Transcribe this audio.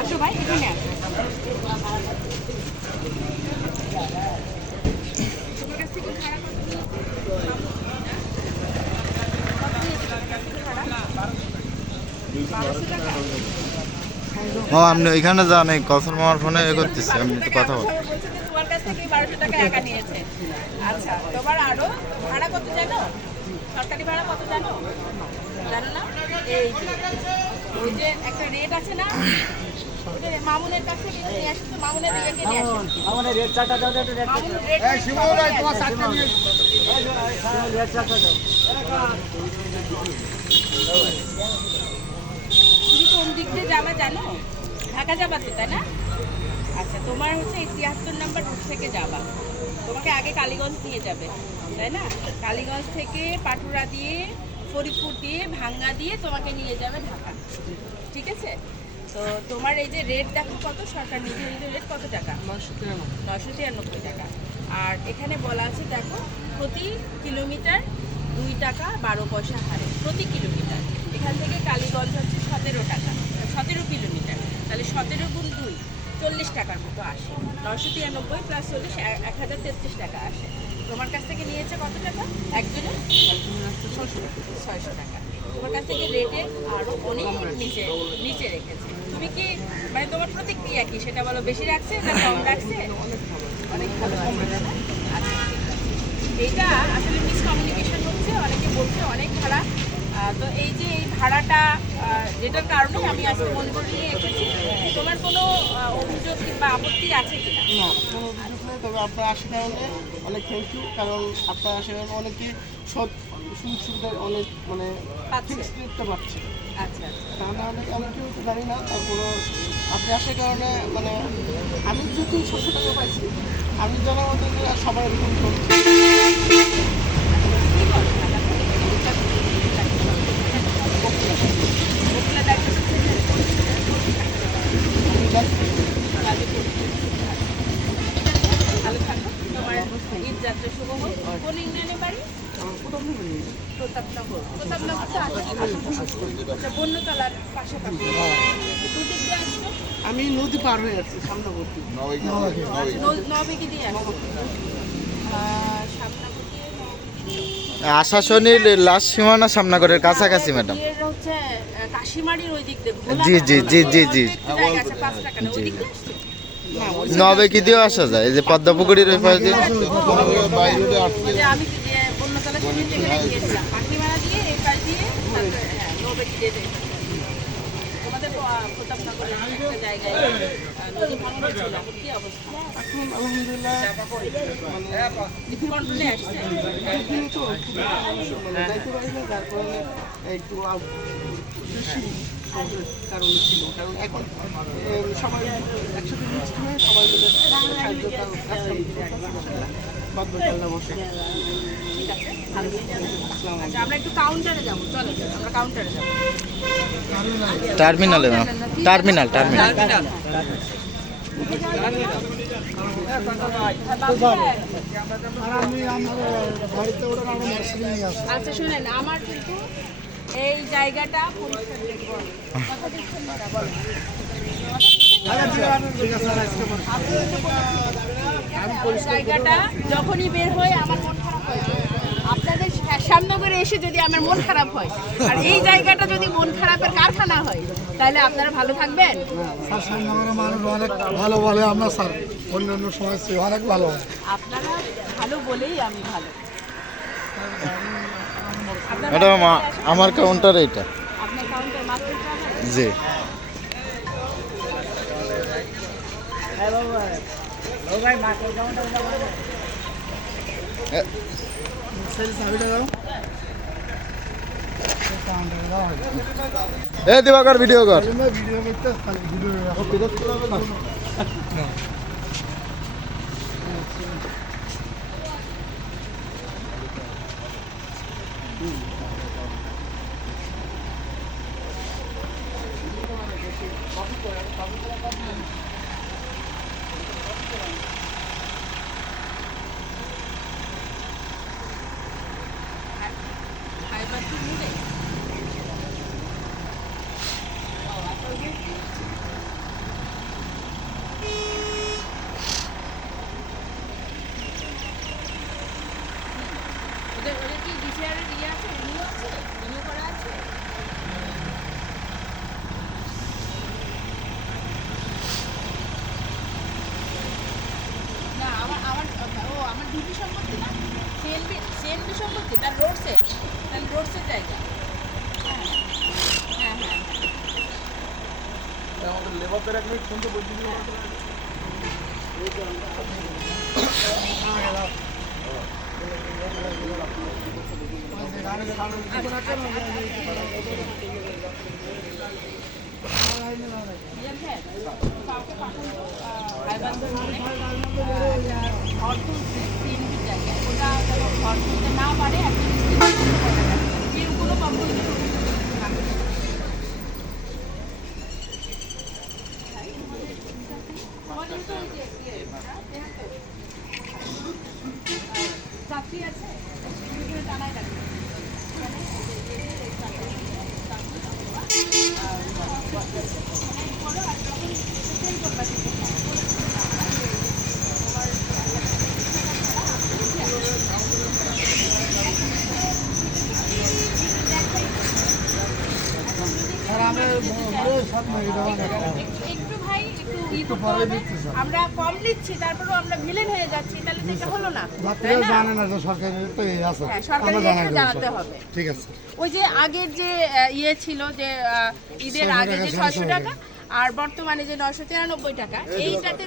আসো ভাই, এখানে আসো। তোমার কাছ থেকে ভাড়া কত নিয়েছে? কত নিয়েছে তোমার কাছ থেকে ভাড়া? 1200 টাকা। ও আপনি ওইখানে যান, এই কসর মামার ফোনে এ করতেছি, আমি একটু কথা বল। বলছে যে তোমার কাছ থেকে 1200 টাকা একা নিয়েছে। আচ্ছা, তোমার আরো ভাড়া কত জানো? সরকারি ভাড়া কত জানো? জানো না? এই যে ওই যে একটা রেট আছে না, ওই যে মামুনের কাছ থেকে নিয়ে আসছো, মামুনের ইয়েকে নিয়ে আসো। আমাদের রেট চাটা দাও, রেট মামুন রেট তোমার চারটা নিয়ে রেট চাটা দাও। তুমি কোন দিক দিয়ে যাবে জানো? ঢাকা যাবা তো, তাই না? আচ্ছা, তোমার হচ্ছে 73 নাম্বার রুট থেকে যাবা। তোমাকে আগে কালীগঞ্জ নিয়ে যাবে, তাই না? কালীগঞ্জ থেকে পাটুরা দিয়ে, ফরিদপুর দিয়ে, ভাঙ্গা দিয়ে তোমাকে নিয়ে যাবে ঢাকা। ঠিক আছে? তো তোমার এই যে রেট দেখো কত, সরকার নির্ধারিত রেট কত টাকা? 993 টাকা। আর এখানে বলা আছে দেখো, প্রতি কিলোমিটার 2 টাকা 12 পয়সা হারে প্রতি কিলোমিটার। এখান থেকে কালীগঞ্জ হচ্ছে 17 টাকা, 17 কিলোমিটার। তাহলে 17 গুণ 2 40 টাকার মতো আসে। 993 প্লাস 40 1033 টাকা আসে। তোমার কাছ থেকে নিয়েছে কত টাকা একজনে? 600 টাকা। তোমার কাছ থেকে রেটে আরো অনেক নিচে নিচে রেখেছে। তুমি কি মানে তোমার প্রতিক্রিয়া কি সেটা বলো, বেশি রাখছে না কম রাখছে? অনেক ভালো আছে, তাই না? আচ্ছা, ঠিক আছে। এইটা আসলে মিসকমিউনিকেশন হচ্ছে, অনেকে বলছে অনেক ভাড়া। তো এই যে এই ভাড়াটা যেটার কারণে আমি আজকে মনিটর নিয়ে এসেছি, তোমার কোনো অভিযোগ কিংবা আপত্তি আছে কিনা? না, কোনো অভিযোগ নেই। তবে আপনার আসার কারণে অনেক থ্যাংক ইউ। কারণ আপনার আসার কারণে অনেকে সুযোগ সুবিধা অনেক মানে পাচ্ছে। ফিক্স রেটটা পাচ্ছে। আচ্ছা আচ্ছা। তা না হলে আমি কেউ তো জানি না। তারপরে আপনি আসার কারণে মানে আমি যেহেতু 600 টাকা পাইছি, আমি জানার মতো যে সবাই এরকম করছে। কি বলো দাদাকে? বকুলা ডাক্তার আমি জাস্ট ভালো থাকো, তোমার ঈদ যাত্রা শুভ হোক। কোন ইউনিয়নে বাড়ি? প্রতাপনগর। প্রতাপনগর তো আচ্ছা, বন্যতলার পাশাপাশি। দুদিক দিয়ে আসছো? আমি নদী পার হয়ে যাচ্ছি সামনাবর্তী। নবেকি দিয়ে আসছো? সামনাবর্তী আশাশনির লাস্ট সীমানা সামনাগরের কাছাকাছি ম্যাডাম। হচ্ছে কাশিমারির ওই দিক দিয়ে জি জি জি জি জি। 5 টাকা না, ওই দিক দিয়ে আসছো? নবে কি দিয়েও আসা যায়, এই যে পদ্মা পুকুরের ওই পাশ দিয়ে। ওই যে আমি যে বন্যতলা থেকে যেখানে গিয়েছিলাম, কাশিমারা দিয়ে এই পাশ দিয়ে তারপরে হ্যাঁ নবেকি দিয়ে যাই। তোমাদের প্রতাপনগরের একটা জায়গায় নদী ভাঙন ছিল, এখন কি অবস্থা? এখন আলহামদুলিল্লাহ কন্ট্রোলে আসছে? মানে তো মানে যাইতে পারি না, যার কারণে একটু বেশি সমস্যার কারণে ছিল। কারণ এখন সবাই একসাথে মিক্সড হয়ে সবাই মিলে সাহায্য বাদ বাকি বসে। ঠিক আছে, ভালো থেকো। আচ্ছা, আমরা একটু কাউন্টারে যাবো, চলো আমরা কাউন্টারে যাবো। টার্মিনালে ম্যাম, টার্মিনাল টার্মিনাল। আচ্ছা শুনেন, আমার কিন্তু এই জায়গাটা পরিষ্কার দেখবো। কথা দিচ্ছেন না, বলেন। জায়গাটা যখনই বের হয় আমার মন খারাপ হয়। আপনাদের শ্যামনগরে এসে যদি আমার মন খারাপ হয়, আর এই জায়গাটা যদি মন খারাপের কারখানা হয়, তাহলে আপনারা ভালো থাকবেন? স্যার শ্যামনগরের মানুষ অনেক ভালো বলে, আমরা স্যার অন্য অন্য সময় চেয়ে অনেক ভালো। আপনারা ভালো বলেই আমি ভালো। আপনার ম্যাডাম বাসায় আসেন? আমার কাউন্টার এইটা। আপনার কাউন্টার মাত্র যাবেন? জি। ও ভাই মাকে কাউন্টার দাও। চাবিটা দাও। কাউন্টারে দাও। এ দিবাকর ভিডিও কর। ভিডিও করতে ভিডিও খাইবার তো মুড়ে। ওদের ওদের কি ডিসিআরের ইয়ে আছে, রিনিউ আছে, রিনিউ করা আছে? না আমার ডিউটি সম্পত্তি না, সিএনবি সম্পত্তি, তার রোডসে, তার রোডসের জায়গা। হ্যাঁ হ্যাঁ হ্যাঁ আমাদের লেবারদের এক মিনিট শুনতে বলছি ইয়ে স্যার, কাউকে পাঠান তো গাইবান্ধা রোডে ঘর তুলছে সিএনবির জায়গায়, ওটা যেন ঘর তুলতে না পারে একটা বিলগুলো কমপ্লিট চাকরি আছে টানায় রাখবে। একটু ভাই একটু ই করতে হবে। আমরা কম নিচ্ছি, তারপরেও আমরা ভিলেন হয়ে যাচ্ছি, তাহলে তো এটা হলো না, তাই না? জানে না যে সরকারি তো এই আছে হ্যাঁ, সরকারি আমরা রেটটা জানাতে হবে। ঠিক আছে ওই যে আগের যে ইয়ে ছিল যে ঈদের আগে যে 600 টাকা আর বর্তমানে যে 993 টাকা, এইটাতে